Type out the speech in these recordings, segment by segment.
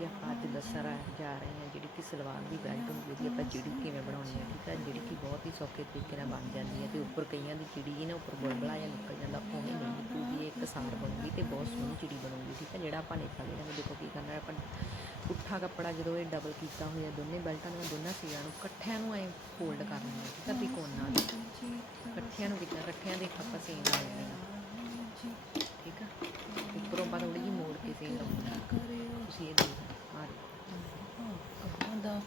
ਕਿ ਆਪਾਂ ਅੱਜ ਦੱਸਣ ਜਾ ਰਹੇ ਹਾਂ, ਜਿਹੜੀ ਕਿ ਸਲਵਾਰ ਦੀ ਬੈਲਟ ਹੁੰਦੀ ਹੈ, ਉਹਦੀ ਆਪਾਂ ਚਿੜੀ ਕਿਵੇਂ ਬਣਾਉਣੀ ਹੈ, ਠੀਕ ਹੈ ਜਿਹੜੀ ਕਿ ਬਹੁਤ ਹੀ ਸੌਖੇ ਤਰੀਕੇ ਨਾਲ ਬਣ ਜਾਂਦੀ ਹੈ ਤੇ ਉੱਪਰ ਕਈਆਂ ਦੀ ਚਿੜੀ ਜੀ ਨਾ ਉੱਪਰ ਬੁਲਬੁਲਾ ਜਿਹਾ ਨਿਕਲ ਜਾਂਦਾ ਉਵੇਂ ਨਹੀਂ ਨਿਕਲੂਗੀ ਇੱਕ ਸਾਰ ਬਣੂਗੀ ਤੇ ਬਹੁਤ ਸੋਹਣੀ ਚਿੜੀ ਬਣੂਗੀ, ਠੀਕ ਹੈ ਜਿਹੜਾ ਆਪਾਂ ਨਿਕਲ ਲੈਣਾ ਦੇਖੋ ਕੀ ਕਰਨਾ, ਆਪਾਂ ਪੁੱਠਾ ਕੱਪੜਾ ਜਦੋਂ ਇਹ ਡਬਲ ਕੀਤਾ ਹੋਇਆ, ਦੋਨੇ ਬੈਲਟਾਂ ਨੂੰ, ਦੋਨਾਂ ਸਿਰਾਂ ਨੂੰ ਇਕੱਠਿਆਂ ਨੂੰ ਐ ਫੋਲਡ ਕਰਨਾ ਲੈਣਾ ਠੀਕ ਹੈ ਤਿਕੋਣਾ ਨਾਲ ਇਕੱਠਿਆਂ ਨੂੰ ਕੀਤਾ ਇਕੱਠਿਆਂ ਦੇ ਆਪਾਂ ਸੇਮ ਲਾ ਲੈਣੇ ਠੀਕ ਆ? ਉੱਪਰੋਂ ਆਪਾਂ ਥੋੜੀ ਜਿਹੀ ਮੋੜ ਕੇ ਸੀਨ ਲਾਉਂਦੇ ਤੁਸੀਂ ਇਹ ਦੇਖੋ ਆ ਦਾ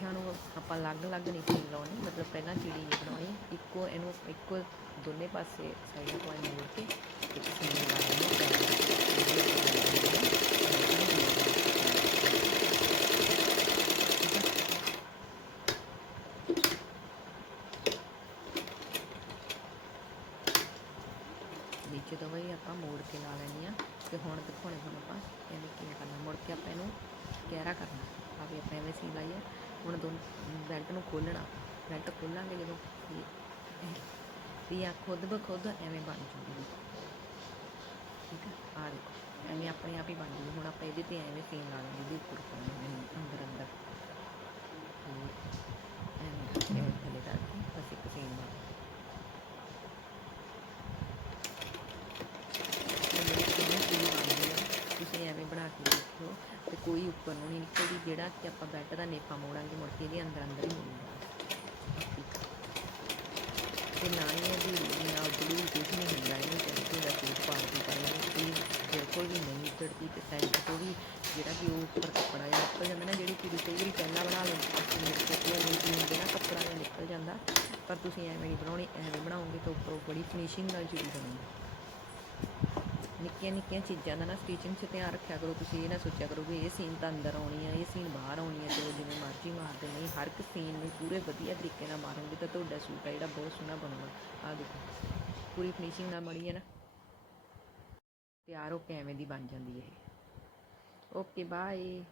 ਇਕੱਠਿਆਂ ਨੂੰ ਆਪਾਂ ਅਲੱਗ-ਅਲੱਗ ਨਹੀਂ ਸੀਨ ਲਾਉਣੀ ਮਤਲਬ ਪਹਿਲਾਂ ਚਿੜੀ ਇਹ ਬਣਾਉਣੀ ਇੱਕੋ ਇਹਨੂੰ, ਇੱਕੋ ਦੋਨੇ ਪਾਸੇ ਸਾਈਡ ਤੋਂ ਮੋੜ ਕੇ ਇੱਕ ਸੀਨ ਲਾ ਨੀਚੇ ਤੋਂ ਵੀ ਆਪਾਂ ਮੋੜ ਕੇ ਲਾ ਲੈਣੀ ਆ ਤੇ ਹੁਣ ਦਿਖਾਉਣੇ ਤੁਹਾਨੂੰ ਆਪਾਂ ਇਹਨੂੰ ਕਿਵੇਂ ਕਰਨਾ। ਮੁੜ ਕੇ ਆਪਾਂ ਇਹਨੂੰ ਗਹਿਰਾ ਕਰਨਾ। ਆ ਵੀ ਆਪਾਂ ਐਵੇਂ ਸੀ ਲਾਈਏ ਹੁਣ ਦੋ ਬੈਲਟ ਨੂੰ ਖੋਲਣਾ ਬੈਲਟ ਖੋਲਾਂਗੇ ਜਦੋਂ ਵੀ ਆ ਖੁਦ ਬ ਖੁਦ ਐਵੇਂ ਬਣ ਜੂਗੀ। ਠੀਕ ਆ? ਆ ਦੇਖੋ, ਐਵੇਂ ਆਪਣੇ ਆਪ ਹੀ ਬਣ ਜੂਗੀ। ਹੁਣ ਆਪਾਂ ਇਹਦੇ ਤੇ ਐਵੇਂ ਸੀਨ ਲਾ ਲਾਂਗੇ, ਇਹਦੇ ਉੱਪਰ ਪਾਉਣਾ ਐਵੇਂ ਅੰਦਰ ਅੰਦਰ ਤੇ ਐਵੇਂ ਐਵੇਂ ਥੱਲੇ ਕਰਕੇ ਬਸ ਇੱਕ ਸੀਨ ਲਾ ਤੁਸੀਂ ਐਵੇਂ ਬਣਾ ਕੇ ਦੇਖਿਓ ਤੇ ਕੋਈ ਉੱਪਰ ਨੂੰ ਨਹੀਂ ਨਿਕਲਦੀ, ਜਿਹੜਾ ਕਿ ਆਪਾਂ ਬੈੱਡ ਦਾ ਨੇਪਾ ਮੋੜਾਂਗੇ ਮੁੜ ਕੇ ਇਹਦੇ ਅੰਦਰ ਅੰਦਰ ਹੀ ਮੁੜੂਗਾ ਤੇ ਨਾ ਹੀ ਇਹਦੀ ਨਾ ਬਲੂ ਕੁਝ ਨਹੀਂ ਹੁੰਦਾ ਇਹਨੂੰ ਟੈਂਕੀ ਦਾ ਸੂਟ ਪਾ ਕੇ ਪਾਇਆ ਇਹ ਬਿਲਕੁਲ ਵੀ ਨਹੀਂ ਚੜਦੀ ਤੇ ਟੈਂਕ ਤੋਂ ਵੀ ਜਿਹੜਾ ਕਿ ਉਹ ਉੱਪਰ ਕੱਪੜਾ ਜਿਹਾ ਨਿਕਲ ਜਾਂਦਾ ਨਾ, ਜਿਹੜੀ ਚੀਜ਼ ਕਈ ਵਾਰੀ ਪਹਿਲਾਂ ਬਣਾ ਲੈਂਦੇ ਤੁਸੀਂ ਹੁੰਦੇ ਨਾ, ਕੱਪੜਾ ਜਿਹਾ ਨਿਕਲ ਜਾਂਦਾ। ਪਰ ਤੁਸੀਂ ਐਵੇਂ ਨਹੀਂ ਬਣਾਉਣੀ, ਐਵੇਂ ਬਣਾਓਗੇ ਤਾਂ ਉੱਪਰੋਂ ਬੜੀ ਫਿਨਿਸ਼ਿੰਗ ਨਾਲ ਚੀਜ਼ ਬਣੂਗੀ ਨਿੱਕੀਆਂ ਨਿੱਕੀਆਂ ਚੀਜ਼ਾਂ ਦਾ ਨਾ ਸਟਿਚਿੰਗ 'ਚ ਧਿਆਨ ਰੱਖਿਆ ਕਰੋ, ਤੁਸੀਂ ਇਹ ਨਾ ਸੋਚਿਆ ਕਰੋ ਵੀ ਇਹ ਸੀਨ ਤਾਂ ਅੰਦਰ ਆਉਣੀ ਆ, ਇਹ ਸੀਨ ਬਾਹਰ ਆਉਣੀ ਆ ਚਲੋ ਜਿਵੇਂ ਮਰਜ਼ੀ ਮਾਰਦੇ ਨਹੀਂ, ਹਰ ਇੱਕ ਸੀਨ ਨੂੰ ਪੂਰੇ ਵਧੀਆ ਤਰੀਕੇ ਨਾਲ ਮਾਰੋਗੇ ਤਾਂ ਤੁਹਾਡਾ ਸੂਟ ਆ ਜਿਹੜਾ ਬਹੁਤ ਸੋਹਣਾ ਬਣੂਗਾ। ਆ ਦੇਖੋ, ਪੂਰੀ ਫਿਨਿਸ਼ਿੰਗ ਨਾਲ ਮੜੀ ਹੈ ਨਾ। ਤਿਆਰ ਹੋ ਕੇ ਐਵੇਂ ਦੀ ਬਣ ਜਾਂਦੀ ਹੈ ਇਹ। Okay bye